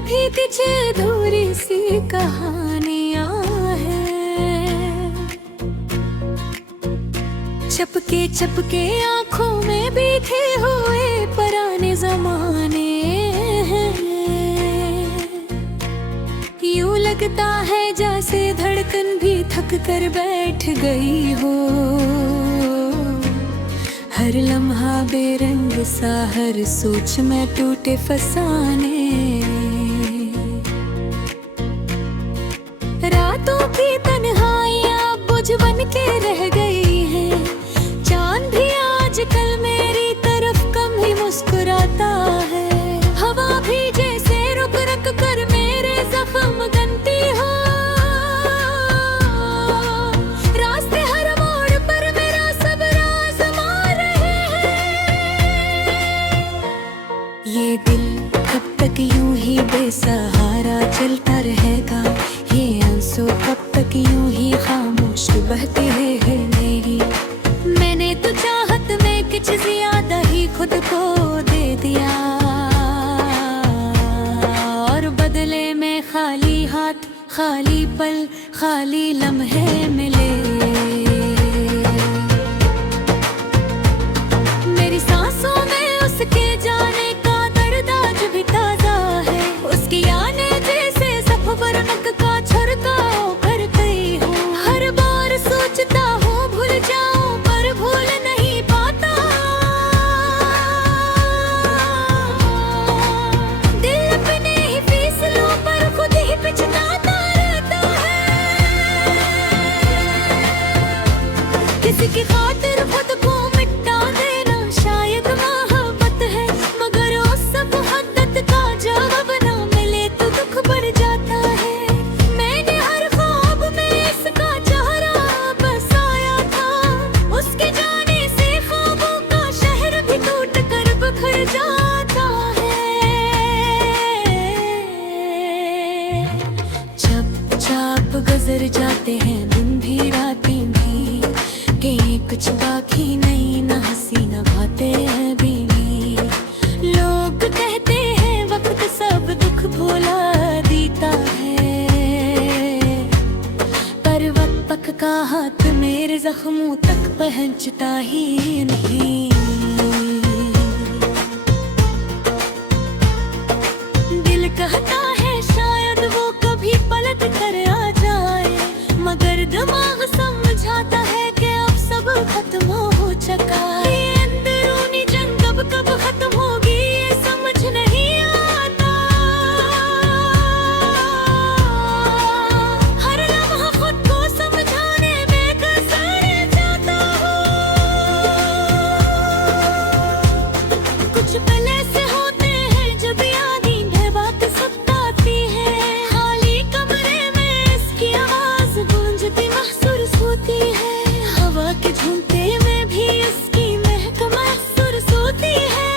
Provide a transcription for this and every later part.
भी कुछ अधूरी सी कहानियां हैं। चपके चपके आंखों में बीते हुए पुराने जमाने हैं। यूं लगता है जैसे धड़कन भी थक कर बैठ गई हो। हर लम्हा बेरंग सा, हर सोच में टूटे फसाने। रातों की तन्हाइयां बुझ बन के रह गई हैं। चांद भी आजकल मेरी तरफ कम ही मुस्कुराता है। हवा भी जैसे रुक रुक कर मेरे जख्म गनती हो। रास्ते हर मोड़ पर मेरा सब राज मार रहे हैं। ये दिल कब तक यूं ही बेसहारा चलता रहेगा। ये आंसू कब तक यूं ही खामोश बहते हैं मेरी। मैंने तो चाहत में कुछ ज्यादा ही खुद को दे दिया, और बदले में खाली हाथ, खाली पल, खाली लम्हे मिले। मेरी सांसों में उसके जाने का दर्द आज भी ताजा है। उसकी आने जैसे सफर नक का छिड़काव कर गई हूँ। हर बार सोचता हूँ भूल जाऊं, पर भूल नहीं पाता। दिल अपने ही फैसलों पर खुद ही पछताता रहता है। किसी की खातिर खुद को मिटा देना शायद मोहब्बत है, मगर उस सब मुहब्बत का जवाब ना मिले तो दुख बढ़ जाता है। मैंने हर ख्वाब में इसका चेहरा बसाया था। उसके जाने से ख्वाबों का शहर भी टूट कर बिखर जाता है। चुपचाप गुजर जाते हैं दिन भी रातें भी, कि कुछ बाकी नहीं, न हंसी न बातें हैं बीनी। लोग कहते हैं वक्त सब दुख भुला देता है, पर वक्त का हाथ मेरे जख्मों तक पहुंचता ही नहीं। दिल कहता है शायद वो कभी पलट कर आ जाए, मगर दिमाग समझाता है कि अब सब खत्म हो चुका है। ये अंदरूनी जंग कब खत्म होगी ये समझ नहीं आता। हर लम्हा खुद को समझाने में कसर जाता हूँ। कुछ पल ऐसे होते हैं जब याद है बात सताती है। खाली कमरे में इसकी आवाज गूंजती महसूस होती है। हवा के झूमते में भी इसकी महक महसूस होती है।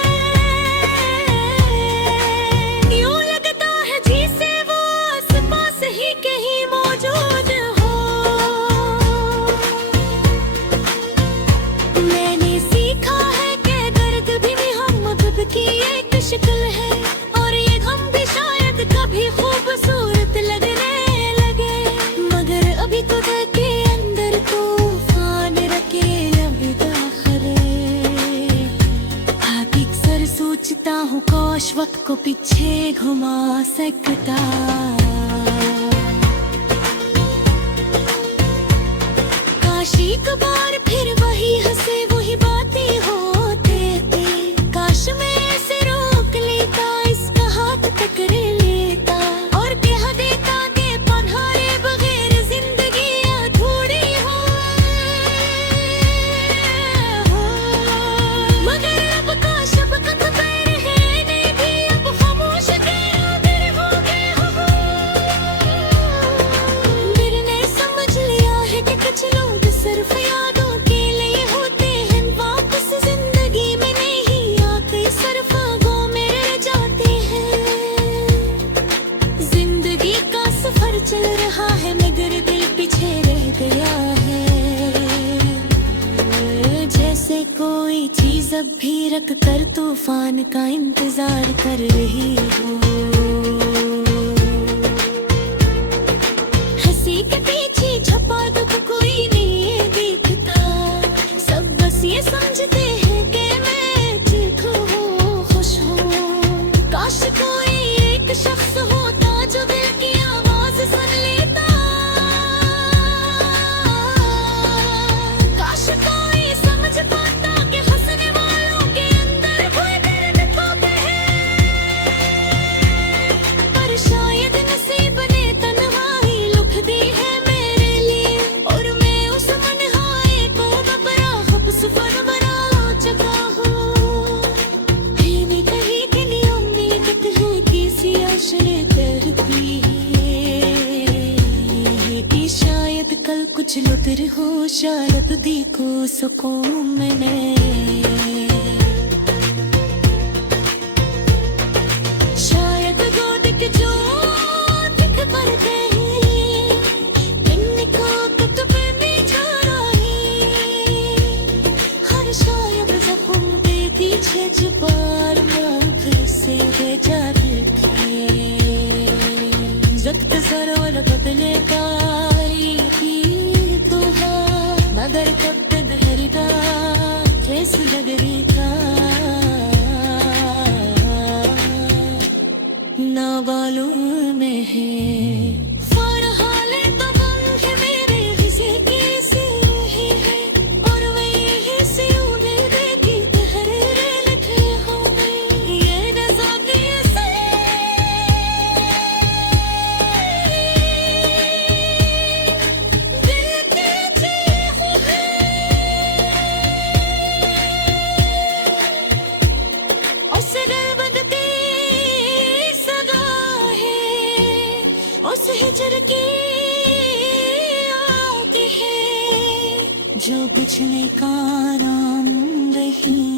यूं लगता है जैसे वो आसपास ही कहीं मौजूद हो। मैंने सीखा है कि दर्द भी मोहब्बत की एक शक्ल है, और ये गम भी शायद कभी खूबसूरत लगने लगे। मगर अभी तो दिल के अंदर तूफान रखे अभी दाखिले। अक्सर सोचता हूँ काश वक्त को पीछे घुमा सकता। काश एक बार फिर वही हंसे वही बातें होते थे। काश मैं ऐसे रोक लेता, इसका हाथ पकड़ लेता, और कह देता कि तुम्हारे बगैर जिंदगी अधूरी हो। मगर अब काश अब कद पैर है ने भी अब खामोश के आदर हो गए हो। दिल ने समझ लिया है कि कुछ लोग सिर्फ यादों के लिए होते हैं। वापस जिंदगी में नहीं आते, सिर्फ आगों में रह जाते हैं। जिंदगी का सफर चल रहा है मगर दिल पीछे रह गया है। जैसे कोई चीज अब भी रख कर तूफान का इंतजार कर रही हो। शायद दी को सुकून मैंने शायद गोद के जो दिख पर गई दिन को कुतुब में छाई हर शायद जख्म दे दीजिए जुबान में फिर से बेजा रखे जख्त सरोवर बदले का मगर कब तक हरदा कैसी लगरी का ना मालूम में है फरहाले तमम के मेरे किसी कैसे ही है और वही यही से उन्हें देखी तहरीरे लिखे हमें ये नज़ाकिए से हिजर की आती है जो पिछले का नाम रही